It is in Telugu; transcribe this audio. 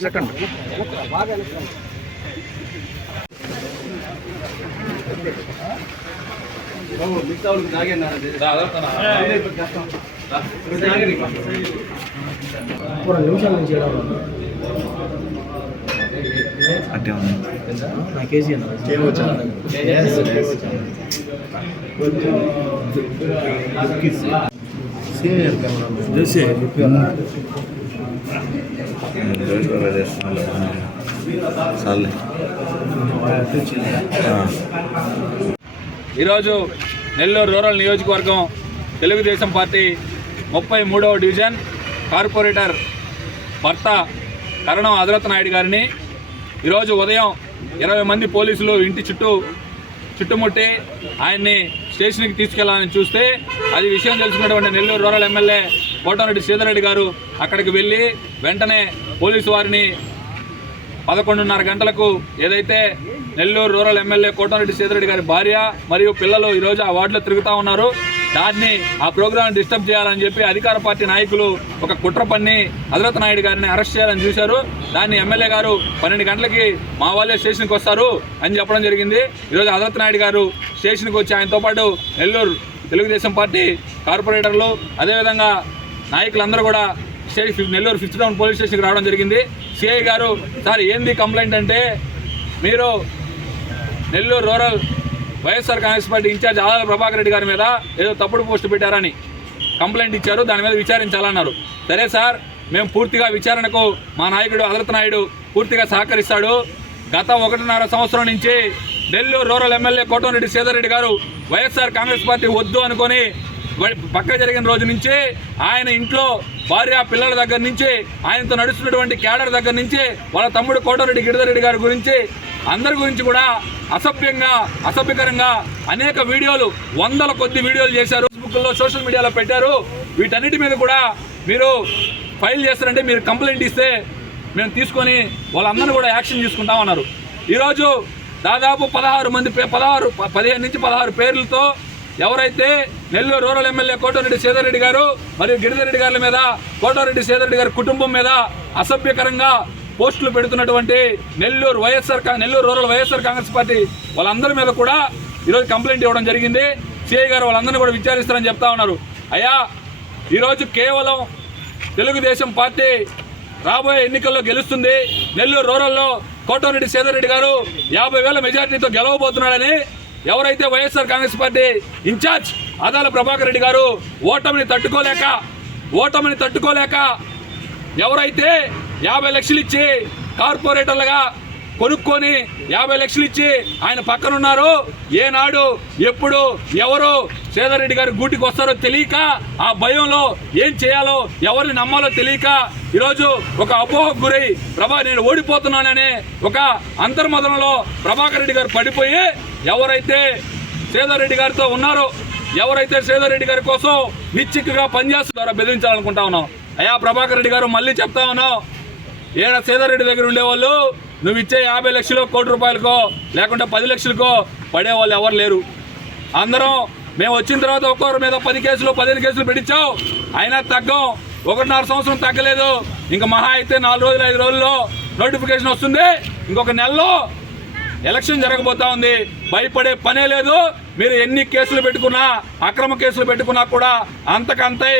ఎక్కండి నిమిషాల నుంచి ఏడాలి అట్టే ఉంది. నా కేజీ సీనియర్ చాలే ఈరోజు నెల్లూరు రూరల్ నియోజకవర్గం తెలుగుదేశం పార్టీ ముప్పై మూడవ డివిజన్ కార్పొరేటర్ భర్త కరణం అదరత్ నాయుడు గారిని ఈరోజు ఉదయం ఇరవై మంది పోలీసులు ఇంటి చుట్టూ చుట్టుముట్టి ఆయన్ని స్టేషన్కి తీసుకెళ్ళాలని చూస్తే అది విషయం తెలుసుకున్నటువంటి నెల్లూరు రూరల్ ఎమ్మెల్యే కోటమిరెడ్డి సీతారెడ్డి గారు అక్కడికి వెళ్ళి వెంటనే పోలీసు వారిని పదకొండున్నర గంటలకు ఏదైతే నెల్లూరు రూరల్ ఎమ్మెల్యే కోటమిరెడ్డి సీతారెడ్డి గారి భార్య మరియు పిల్లలు ఈరోజు ఆ వార్డులో తిరుగుతూ ఉన్నారు దాన్ని ఆ ప్రోగ్రాం డిస్టర్బ్ చేయాలని చెప్పి అధికార పార్టీ నాయకులు ఒక కుట్ర పన్ని హజరత్ నాయుడు గారిని అరెస్ట్ చేయాలని చూశారు. దాన్ని ఎమ్మెల్యే గారు పన్నెండు గంటలకి మా వాళ్ళే స్టేషన్కి వస్తారు అని చెప్పడం జరిగింది. ఈరోజు హజరత్ నాయుడు గారు స్టేషన్కి వచ్చి ఆయనతో పాటు నెల్లూరు తెలుగుదేశం పార్టీ కార్పొరేటర్లు అదేవిధంగా నాయకులందరూ కూడా స్టే నెల్లూరు ఫిఫ్త్ టౌన్ పోలీస్ స్టేషన్కి రావడం జరిగింది. సిఐ గారు సార్ ఏంది కంప్లైంట్ అంటే మీరు Nellore rural YSR Congress party incharge Adala Prabhakar Reddy గారి మీద ఏదో తప్పుడు పోస్టు పెట్టారని కంప్లైంట్ ఇచ్చారు. దాని మీద విచారించాలన్నారు. సరే సార్ మేము పూర్తిగా విచారణకు మా నాయకుడు అదరత నాయుడు పూర్తిగా సహకరిస్తాడు. గత ఒకటిన్నర సంవత్సరం నుంచి నెల్లూరు రూరల్ ఎమ్మెల్యే కోటమిరెడ్డి సీతారెడ్డి గారు వైఎస్ఆర్ కాంగ్రెస్ పార్టీ వద్దు అనుకొని పక్క జరిగిన రోజు నుంచి ఆయన ఇంట్లో భార్య పిల్లల దగ్గర నుంచి ఆయనతో నడుస్తున్నటువంటి క్యాడర్ దగ్గర నుంచి వాళ్ళ తమ్ముడు కోటరెడ్డి గిరిధరెడ్డి గారి గురించి అందరి గురించి కూడా అసభ్యంగా అసభ్యకరంగా అనేక వీడియోలు వందల కొద్ది వీడియోలు చేశారు. ఫేస్బుక్లో సోషల్ మీడియాలో పెట్టారు. వీటన్నిటి మీద కూడా మీరు ఫైల్ చేస్తారంటే మీరు కంప్లైంట్ ఇస్తే మేము తీసుకొని వాళ్ళందరినీ కూడా యాక్షన్ తీసుకుంటామన్నారు. ఈరోజు దాదాపు పదహారు మంది పదహారు పదిహేను నుంచి పదహారు పేర్లతో ఎవరైతే నెల్లూరు రూరల్ ఎమ్మెల్యే కోటారెడ్డి సేదరెడ్డి గారు మరియు గిరిధరెడ్డి గారి మీద కోటారెడ్డి సేదరెడ్డి గారి కుటుంబం మీద అసభ్యకరంగా పోస్టులు పెడుతున్నటువంటి నెల్లూరు వైఎస్ఆర్ కా- Nellore rural YSR Congress party వాళ్ళందరి మీద కూడా ఈరోజు కంప్లైంట్ ఇవ్వడం జరిగింది. సిఐ గారు వాళ్ళందరినీ కూడా విచారిస్తారని చెప్తా ఉన్నారు. అయ్యా ఈరోజు కేవలం తెలుగుదేశం పార్టీ రాబోయే ఎన్నికల్లో గెలుస్తుంది. నెల్లూరు రూరల్లో కోటమిరెడ్డి సేదరెడ్డి గారు యాభై వేల మెజార్టీతో గెలవబోతున్నాడని ఎవరైతే YSR Congress party incharge Adala Prabhakar Reddy గారు ఓటమిని తట్టుకోలేక ఓటమిని తట్టుకోలేక ఎవరైతే యాభై లక్షలు ఇచ్చి కార్పొరేటర్లుగా కొనుక్కొని యాభై లక్షలు ఇచ్చి ఆయన పక్కనున్నారు ఏనాడు ఎప్పుడు ఎవరు సేదారెడ్డి గారి గూటికి వస్తారో తెలియక ఆ భయంలో ఏం చేయాలో ఎవరిని నమ్మాలో తెలియక ఈరోజు ఒక అపోహకు గురై ప్రభా నేను ఓడిపోతున్నాననే ఒక అంతర్మదనంలో ప్రభాకర్ రెడ్డి గారు పడిపోయి ఎవరైతే సేదారెడ్డి గారితో ఉన్నారో ఎవరైతే సేదారెడ్డి గారి కోసం నిశ్చిక్గా పనిచేస్తు ద్వారా బెదిరించాలనుకుంటా ఉన్నాం. అయ్యా ప్రభాకర్ రెడ్డి గారు మళ్ళీ చెప్తా ఉన్నాం ఏడ సేదారెడ్డి దగ్గర ఉండేవాళ్ళు నువ్వు ఇచ్చే యాభై లక్షలు కోటి రూపాయలకో లేకుంటే పది లక్షలకో పడేవాళ్ళు ఎవరు లేరు. అందరం మేము వచ్చిన తర్వాత ఒక్కొక్కరి మీద పది కేసులు పదిహేను కేసులు పెట్టించావు అయినా తగ్గం ఒకటిన్నర సంవత్సరం తగ్గలేదు. ఇంకా మహా అయితే నాలుగు రోజులు ఐదు రోజుల్లో నోటిఫికేషన్ వస్తుంది. ఇంకొక నెలలో ఎలక్షన్ జరగబోతా ఉంది. భయపడే పనే లేదు. మీరు ఎన్ని కేసులు పెట్టుకున్నా అక్రమ కేసులు పెట్టుకున్నా కూడా అంతకంతే